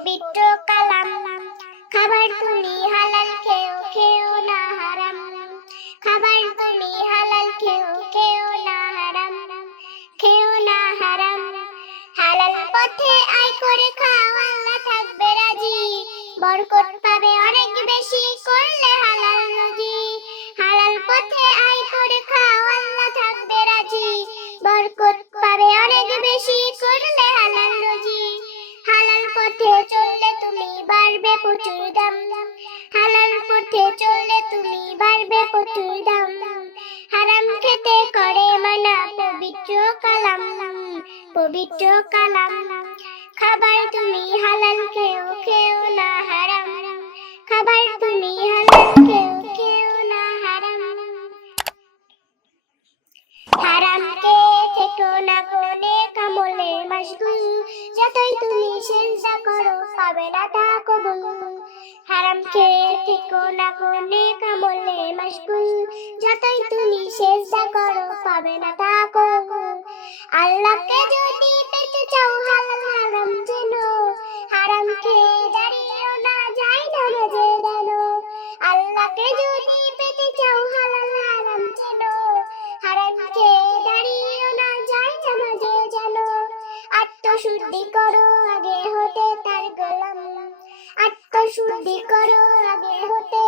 পবিত্র কালাম। খাবার তুমি হালাল, খেও খেও না হারাম। খাবার তুমি হালাল, খেও খেও না হারাম। খেও না হারাম। হালাল পথে আয় করে খাও, আল্লাহ থাকবে রাজি। বরকত পাবে প্রচুর দাম হালাল পথে চলে তুমি বাড়বে প্রচুর দাম হারাম খেতে করে মানা পবিত্র কালাম। পবিত্র কালাম। খাবার তুমি হালাল খেও খেও না হারাম। খাবার তুমি হালাল খেও খেও না হারাম। হারাম কে থেকো না কোনে কামলে মাসগুল। যতই তুমি সেজদা হবে না তা কবুল হারাম কোনে কামলে যতই তুমি করো, পাবে না তা কবুল আল্লাহকে যদি পেতে চাও, হালাল হারাম যেন হারাম খেয়ে দাঁড়িয়েও না যাই না আল্লাহকে যদি পেতে চাও আত্মশুদ্ধি করো আগে হতে তার গোলাম। আত্মশুদ্ধি করো আগে হতে